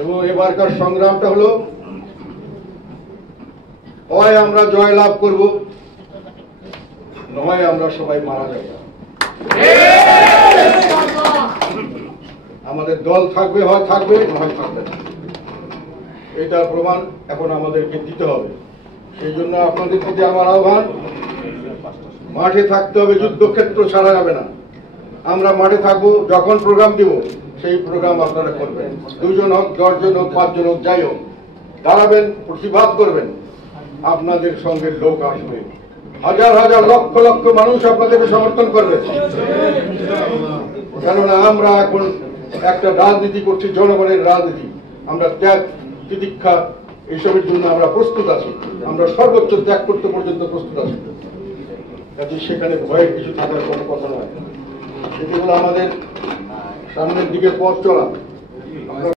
এবং এবারকার সংগ্রামটা হলো হয় আমরা জয় লাভ করব, নয় আমরা সবাই মারা যাব। আমাদের দল থাকবে, হয় থাকবে, নয় থাকবে না। এটার প্রমাণ এখন আমাদেরকে দিতে হবে। সেই জন্য আপনাদের প্রতি আমার আহ্বান, মাঠে থাকতে হবে, যুদ্ধক্ষেত্র ছাড়া যাবে না। আমরা মাঠে থাকবো, যখন প্রোগ্রাম দিব সেই প্রোগ্রাম আপনারা করবেন। 2 জন হোক, 10 জন হোক, 5 জন হোক, যাই হোক, দাঁড়াবেন, প্রতিবাদ করবেন। আপনাদের সঙ্গে লোক আসবে, হাজার হাজার লক্ষ লক্ষ মানুষ আপনাদেরকে সমর্থন করবে। কেননা আমরা এখন একটা রাজনীতি করছি, জনগণের রাজনীতি। আমরা ত্যাগ তিতিক্ষা এইসবের জন্য আমরা প্রস্তুত আছি, আমরা সর্বোচ্চ ত্যাগ করতে পর্যন্ত প্রস্তুত আছি। কাজে সেখানে ভয়ের কিছু থাকার কোনো কথা নয়। সেটি হলো আমাদের সামনের দিকে পথ চলা।